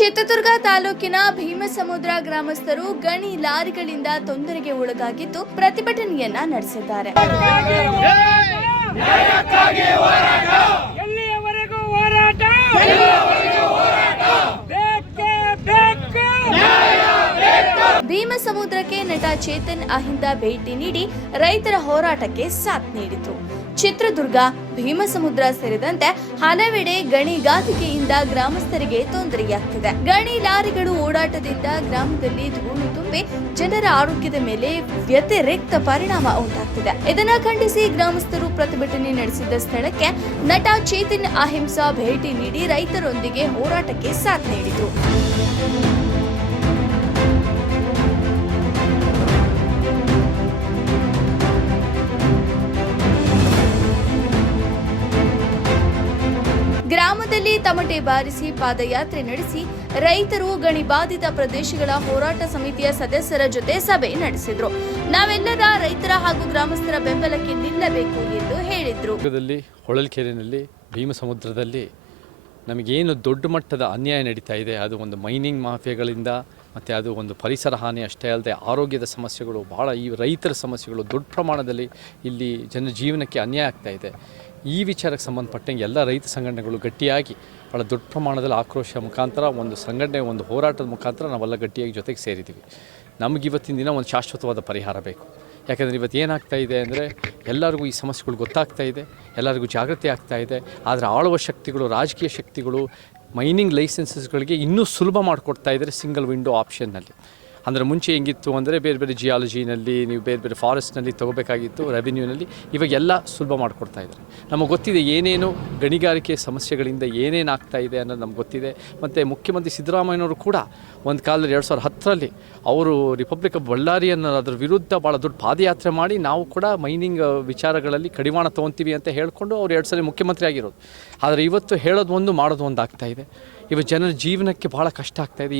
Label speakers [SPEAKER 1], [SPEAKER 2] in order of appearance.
[SPEAKER 1] ಚಿತ್ರದುರ್ಗ ತಾಲೂಕಿನ ಭೀಮಸಮುದ್ರ ಗ್ರಾಮಸ್ಥರು ಗಣಿ ಲಾರಿಗಳಿಂದ ತೊಂದರೆಗೆ ಒಳಗಾಗಿದ್ದು ಪ್ರತಿಭಟನೆಯನ್ನ ನಡೆಸಿದ್ದಾರೆ. ಭೀಮಸಮುದ್ರಕ್ಕೆ ನಟ ಚೇತನ್ ಅಹಿಂದ ಭೇಟಿ ನೀಡಿ ರೈತರ ಹೋರಾಟಕ್ಕೆ ಸಾಥ್ ನೀಡಿತು. ಚಿತ್ರದುರ್ಗ, ಭೀಮಸಮುದ್ರ ಸೇರಿದಂತೆ ಹಲವೆಡೆ ಗಣಿಗಾರಿಕೆಯಿಂದ ಗ್ರಾಮಸ್ಥರಿಗೆ ತೊಂದರೆಯಾಗ್ತಿದೆ. ಗಣಿ ಲಾರಿಗಳು ಓಡಾಟದಿಂದ ಗ್ರಾಮದಲ್ಲಿ ಧೂಳು ತುಂಬಿ ಜನರ ಆರೋಗ್ಯದ ಮೇಲೆ ವ್ಯತಿರಿಕ್ತ ಪರಿಣಾಮ ಉಂಟಾಗ್ತಿದೆ. ಇದನ್ನ ಖಂಡಿಸಿ ಗ್ರಾಮಸ್ಥರು ಪ್ರತಿಭಟನೆ ನಡೆಸಿದ್ದ ಸ್ಥಳಕ್ಕೆ ನಟ ಚೇತನ್ ಅಹಿಂಸಾ ಭೇಟಿ ನೀಡಿ ರೈತರೊಂದಿಗೆ ಹೋರಾಟಕ್ಕೆ ಸಾಥ್ ನೀಡಿತು ಗ್ರಾಮದಲ್ಲಿ ತಮಟೆ ಬಾರಿಸಿ ಪಾದಯಾತ್ರೆ ನಡೆಸಿ ರೈತರು ಗಣಿ ಬಾಧಿತ ಪ್ರದೇಶಗಳ ಹೋರಾಟ ಸಮಿತಿಯ ಸದಸ್ಯರ ಜೊತೆ ಸಭೆ ನಡೆಸಿದ್ರು. ನಾವೆಲ್ಲರ ರೈತರ ಹಾಗೂ ಗ್ರಾಮಸ್ಥರ ಬೆಂಬಲಕ್ಕೆ ನಿಲ್ಲಬೇಕು ಎಂದು ಹೇಳಿದ್ರು.
[SPEAKER 2] ಹೊಳಲ್ಕೆರೆಯಲ್ಲಿ ಭೀಮ ಸಮುದ್ರದಲ್ಲಿ ನಮಗೇನು ದೊಡ್ಡ ಮಟ್ಟದ ಅನ್ಯಾಯ ನಡೀತಾ ಇದೆ, ಅದು ಒಂದು ಮೈನಿಂಗ್ ಮಾಫಿಯಾಗಳಿಂದ ಮತ್ತು ಅದು ಒಂದು ಪರಿಸರ ಹಾನಿ ಅಷ್ಟೇ ಅಲ್ಲದೆ ಆರೋಗ್ಯದ ಸಮಸ್ಯೆಗಳು ಭಾಳ ಈ ರೈತರ ಸಮಸ್ಯೆಗಳು ದೊಡ್ಡ ಪ್ರಮಾಣದಲ್ಲಿ ಇಲ್ಲಿ ಜನಜೀವನಕ್ಕೆ ಅನ್ಯಾಯ ಆಗ್ತಾ ಇದೆ. ಈ ವಿಚಾರಕ್ಕೆ ಸಂಬಂಧಪಟ್ಟಂಗೆ ಎಲ್ಲ ರೈತ ಸಂಘಟನೆಗಳು ಗಟ್ಟಿಯಾಗಿ ಭಾಳ ದೊಡ್ಡ ಪ್ರಮಾಣದಲ್ಲಿ ಆಕ್ರೋಶ ಮುಖಾಂತರ, ಒಂದು ಸಂಘಟನೆ, ಒಂದು ಹೋರಾಟದ ಮುಖಾಂತರ ನಾವೆಲ್ಲ ಗಟ್ಟಿಯಾಗಿ ಜೊತೆಗೆ ಸೇರಿದ್ದೀವಿ. ನಮಗೆ ಇವತ್ತಿನ ದಿನ ಒಂದು ಶಾಶ್ವತವಾದ ಪರಿಹಾರ ಬೇಕು. ಯಾಕಂದರೆ ಇವತ್ತು ಏನಾಗ್ತಾ ಇದೆ ಅಂದರೆ ಎಲ್ಲರಿಗೂ ಈ ಸಮಸ್ಯೆಗಳು ಗೊತ್ತಾಗ್ತಾ ಇದೆ, ಎಲ್ಲರಿಗೂ ಜಾಗೃತಿ ಆಗ್ತಾ ಇದೆ. ಆದರೆ ಆಳುವ ಶಕ್ತಿಗಳು, ರಾಜಕೀಯ ಶಕ್ತಿಗಳು ಮೈನಿಂಗ್ ಲೈಸೆನ್ಸಸ್ಗಳಿಗೆ ಇನ್ನೂ ಸುಲಭ ಮಾಡಿಕೊಡ್ತಾ ಇದ್ದಾರೆ ಸಿಂಗಲ್ ವಿಂಡೋ ಆಪ್ಷನ್ನಲ್ಲಿ ಅಂದರೆ ಮುಂಚೆ ಹೆಂಗಿತ್ತು ಅಂದರೆ ಬೇರೆ ಬೇರೆ ಜಿಯಾಲಜಿನಲ್ಲಿ ನೀವು ಬೇರೆ ಬೇರೆ ಫಾರೆಸ್ಟ್ನಲ್ಲಿ ತಗೋಬೇಕಾಗಿತ್ತು ರೆವಿನ್ಯೂನಲ್ಲಿ ಇವಾಗ ಎಲ್ಲ ಸುಲಭ ಮಾಡಿಕೊಡ್ತಾ ಇದ್ದಾರೆ. ನಮಗೆ ಗೊತ್ತಿದೆ ಏನೇನು ಗಣಿಗಾರಿಕೆ ಸಮಸ್ಯೆಗಳಿಂದ ಏನೇನು ಆಗ್ತಾ ಇದೆ ಅನ್ನೋದು ನಮ್ಗೆ ಗೊತ್ತಿದೆ. ಮತ್ತು ಮುಖ್ಯಮಂತ್ರಿ ಸಿದ್ದರಾಮಯ್ಯನವರು ಕೂಡ ಒಂದು ಕಾಲದಲ್ಲಿ ಎರಡು ಸಾವಿರದ ಹತ್ತರಲ್ಲಿ ಅವರು ರಿಪಬ್ಲಿಕ್ ಆಫ್ ಬಳ್ಳಾರಿ ಅನ್ನೋ ಅದರ ವಿರುದ್ಧ ಭಾಳ ದೊಡ್ಡ ಪಾದಯಾತ್ರೆ ಮಾಡಿ ನಾವು ಕೂಡ ಮೈನಿಂಗ್ ವಿಚಾರಗಳಲ್ಲಿ ಕಡಿವಾಣ ತೊಗೊತೀವಿ ಅಂತ ಹೇಳಿಕೊಂಡು ಅವ್ರು ಎರಡು ಸಲ ಮುಖ್ಯಮಂತ್ರಿ ಆಗಿರೋದು. ಆದರೆ ಇವತ್ತು ಹೇಳೋದು ಒಂದು, ಮಾಡೋದು ಒಂದು ಆಗ್ತಾ ಇದೆ. ಇವ ಜನರ ಜೀವನಕ್ಕೆ ಭಾಳ ಕಷ್ಟ ಆಗ್ತಾ ಇದೆ.